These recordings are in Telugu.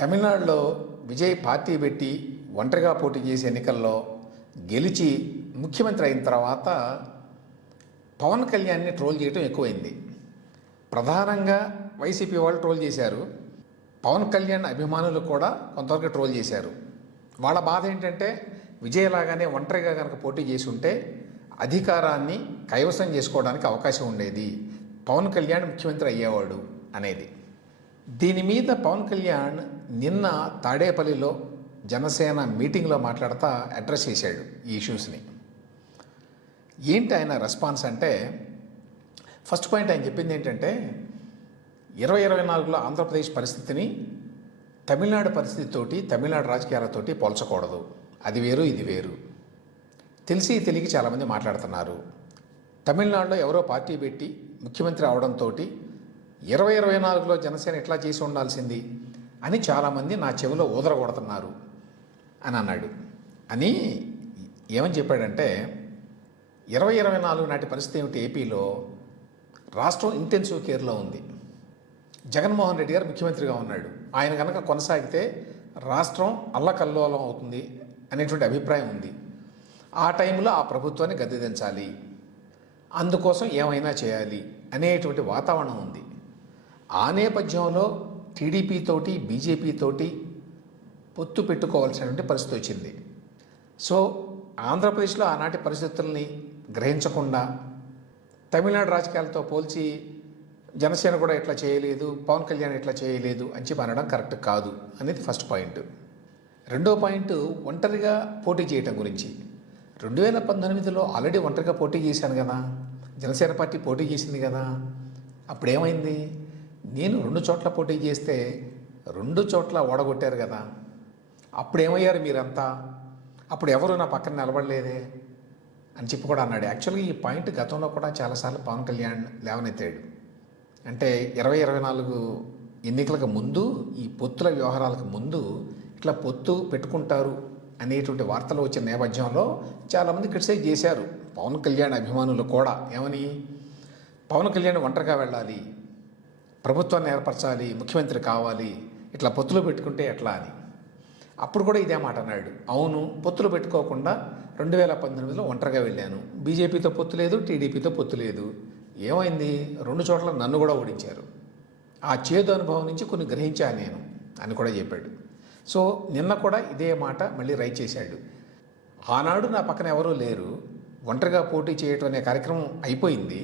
తమిళనాడులో విజయ్ పార్టీ పెట్టి ఒంటరిగా పోటీ చేసే ఎన్నికల్లో గెలిచి ముఖ్యమంత్రి అయిన తర్వాత పవన్ కళ్యాణ్ని ట్రోల్ చేయడం ఎక్కువైంది. ప్రధానంగా వైసీపీ వాళ్ళు ట్రోల్ చేశారు. పవన్ కళ్యాణ్ అభిమానులు కూడా కొంతవరకు ట్రోల్ చేశారు. వాళ్ళ బాధ ఏంటంటే విజయ్ లాగానే ఒంటరిగా కనుక పోటీ చేసి ఉంటే అధికారాన్ని కైవసం చేసుకోవడానికి అవకాశం ఉండేది, పవన్ కళ్యాణ్ ముఖ్యమంత్రి అయ్యేవాడు అనేది. దీని మీద పవన్ కళ్యాణ్ నిన్న తాడేపల్లిలో జనసేన మీటింగ్లో మాట్లాడుతూ అడ్రస్ చేశాడు ఈ ఇష్యూస్ని. ఏంటి ఆయన రెస్పాన్స్ అంటే, ఫస్ట్ పాయింట్ ఆయన చెప్పింది ఏంటంటే 2024లో ఆంధ్రప్రదేశ్ పరిస్థితిని తమిళనాడు పరిస్థితితోటి, తమిళనాడు రాజకీయాలతోటి పోల్చకూడదు. అది వేరు, ఇది వేరు. తెలిసి తెలియక చాలామంది మాట్లాడుతున్నారు. తమిళనాడులో ఎవరో పార్టీ పెట్టి ముఖ్యమంత్రి అవడంతో 2024లో జనసేన ఎట్లా చేసి ఉండాల్సింది అని చాలామంది నా చెవిలో ఊదరగొడుతున్నారు అని అన్నాడు. అని ఏమని చెప్పాడంటే 2024 నాటి పరిస్థితి ఏమిటి, ఏపీలో రాష్ట్రం ఇంటెన్సివ్ కేర్లో ఉంది. జగన్మోహన్ రెడ్డి గారు ముఖ్యమంత్రిగా ఉన్నాడు. ఆయన కనుక కొనసాగితే రాష్ట్రం అల్లకల్లోలం అవుతుంది అనేటువంటి అభిప్రాయం ఉంది. ఆ టైంలో ఆ ప్రభుత్వాన్ని గద్దెదించాలి, అందుకోసం ఏమైనా చేయాలి అనేటువంటి వాతావరణం ఉంది. ఆ నేపథ్యంలో టీడీపీ తోటి, బీజేపీ తోటి పొత్తు పెట్టుకోవాల్సినటువంటి పరిస్థితి వచ్చింది. సో ఆంధ్రప్రదేశ్లో ఆనాటి పరిస్థితుల్ని గ్రహించకుండా తమిళనాడు రాజకీయాలతో పోల్చి జనసేన కూడా ఇట్లా చేయలేదు, పవన్ కళ్యాణ్ ఇట్లా చేయలేదు అని చెప్పి అనడం కరెక్ట్ కాదు అనేది ఫస్ట్ పాయింట్. రెండో పాయింట్, ఒంటరిగా పోటీ చేయటం గురించి. 2019లో ఆల్రెడీ ఒంటరిగా పోటీ చేశాను కదా, జనసేన పార్టీ పోటీ చేసింది కదా. అప్పుడేమైంది, నేను 2 చోట్ల పోటీ చేస్తే 2 చోట్ల ఓడగొట్టారు కదా. అప్పుడేమయ్యారు మీరంతా, అప్పుడు ఎవరు నా పక్కన నిలబడలేదే అని చెప్పి కూడా అన్నాడు. యాక్చువల్గా ఈ పాయింట్ గతంలో కూడా చాలాసార్లు పవన్ కళ్యాణ్ లేవనెత్తాడు. అంటే 2024 ఎన్నికలకు ముందు, ఈ పొత్తుల వ్యవహారాలకు ముందు ఇట్లా పొత్తు పెట్టుకుంటారు అనేటువంటి వార్తలు వచ్చిన నేపథ్యంలో చాలామంది క్రిటిసైజ్ చేశారు, పవన్ కళ్యాణ్ అభిమానులు కూడా. ఏమని, పవన్ కళ్యాణ్ ఒంటరిగా వెళ్ళాలి, ప్రభుత్వాన్ని ఏర్పరచాలి, ముఖ్యమంత్రి కావాలి, ఇట్లా పొత్తులు పెట్టుకుంటే ఎట్లా అని. అప్పుడు కూడా ఇదే మాట అన్నాడు. అవును, పొత్తులు పెట్టుకోకుండా 2019లో ఒంటరిగా వెళ్ళాను, బీజేపీతో పొత్తు లేదు, టీడీపీతో పొత్తు లేదు. ఏమైంది, 2 చోట్ల నన్ను కూడా ఓడించారు. ఆ చేదు అనుభవం నుంచి కొన్ని గ్రహించాను నేను అని కూడా చెప్పాడు. సో నిన్న కూడా ఇదే మాట మళ్ళీ రైట్ చేశాడు. ఆనాడు నా పక్కన ఎవరూ లేరు, ఒంటరిగా పోటీ చేయటం అనే కార్యక్రమం అయిపోయింది.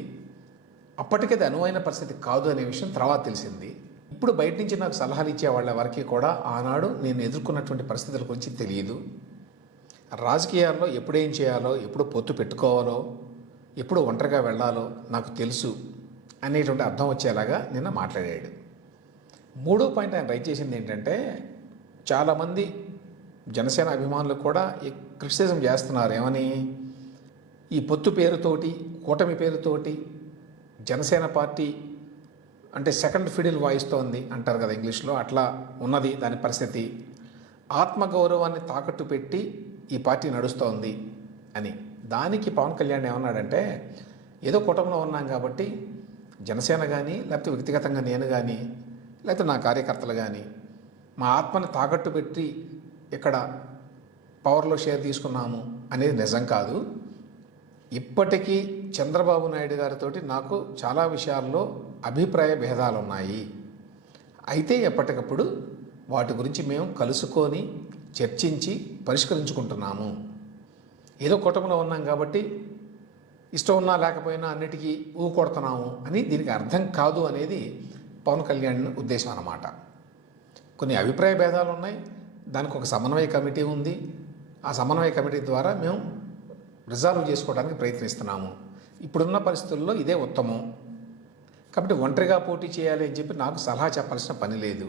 అప్పటికీ అది అనువైన పరిస్థితి కాదు అనే విషయం తర్వాత తెలిసింది. ఇప్పుడు బయట నుంచి నాకు సలహాలు ఇచ్చే వాళ్ళ వరకు కూడా ఆనాడు నేను ఎదుర్కొన్నటువంటి పరిస్థితుల గురించి తెలియదు. రాజకీయాల్లో ఎప్పుడేం చేయాలో, ఎప్పుడు పొత్తు పెట్టుకోవాలో, ఎప్పుడు ఒంటరిగా వెళ్ళాలో నాకు తెలుసు అనేటువంటి అర్థం వచ్చేలాగా నిన్న మాట్లాడాడు. మూడో పాయింట్ ఆయన రైట్ చేసింది ఏంటంటే, చాలామంది జనసేన అభిమానులు కూడా క్రిటిసిజం చేస్తున్నారు. ఏమని, ఈ పొత్తు పేరుతోటి, కూటమి పేరుతోటి జనసేన పార్టీ అంటే సెకండ్ ఫిడిల్ వాయిస్తోంది అంటారు కదా ఇంగ్లీష్లో, అట్లా ఉన్నది దాని పరిస్థితి. ఆత్మగౌరవాన్ని తాకట్టు పెట్టి ఈ పార్టీ నడుస్తోంది అని. దానికి పవన్ కళ్యాణ్ ఏమన్నాడంటే, ఏదో కూటమిలో ఉన్నాం కాబట్టి జనసేన కానీ, లేకపోతే వ్యక్తిగతంగా నేను కానీ, లేకపోతే నా కార్యకర్తలు కానీ మా ఆత్మని తాకట్టు పెట్టి ఇక్కడ పవర్లో షేర్ తీసుకున్నాము అనేది నిజం కాదు. ఇప్పటికీ చంద్రబాబు నాయుడు గారితో నాకు చాలా విషయాల్లో అభిప్రాయ భేదాలు ఉన్నాయి. అయితే ఎప్పటికప్పుడు వాటి గురించి మేము కలుసుకొని చర్చించి పరిష్కరించుకుంటున్నాము. ఏదో కూటమిలో ఉన్నాం కాబట్టి ఇష్టం ఉన్నా లేకపోయినా అన్నిటికీ ఊకొడుతున్నాము అని దీనికి అర్థం కాదు అనేది పవన్ కళ్యాణ్ ఉద్దేశం అన్నమాట. కొన్ని అభిప్రాయ భేదాలు ఉన్నాయి, దానికి ఒక సమన్వయ కమిటీ ఉంది. ఆ సమన్వయ కమిటీ ద్వారా మేము రిజాల్వ్ చేసుకోవడానికి ప్రయత్నిస్తున్నాము. ఇప్పుడున్న పరిస్థితుల్లో ఇదే ఉత్తమం కాబట్టి ఒంటరిగా పోటీ చేయాలి అని చెప్పి నాకు సలహా చెప్పాల్సిన పని లేదు.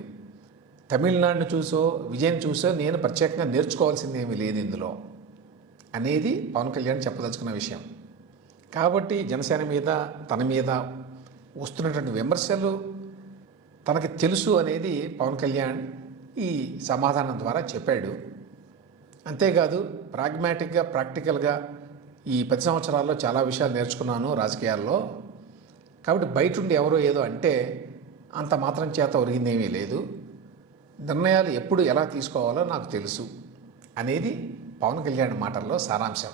తమిళనాడును చూసో విజయ్ చూసో నేను ప్రత్యేకంగా నేర్చుకోవాల్సింది ఏమీ లేదు ఇందులో అనేది పవన్ కళ్యాణ్ చెప్పదలుచుకున్న విషయం. కాబట్టి జనసేన మీద, తన మీద వస్తున్నటువంటి విమర్శలు తనకి తెలుసు అనేది పవన్ కళ్యాణ్ ఈ సమాధానం ద్వారా చెప్పాడు. అంతేకాదు, ప్రాగ్మాటిక్గా, ప్రాక్టికల్గా ఈ 10 సంవత్సరాల్లో చాలా విషయాలు నేర్చుకున్నాను రాజకీయాల్లో. కాబట్టి బయట ఉండి ఎవరో ఏదో అంటే అంత మాత్రం చేత ఒరిగిందేమీ లేదు. నిర్ణయాలు ఎప్పుడు ఎలా తీసుకోవాలో నాకు తెలుసు అనేది పవన్ కళ్యాణ్ మాటల్లో సారాంశం.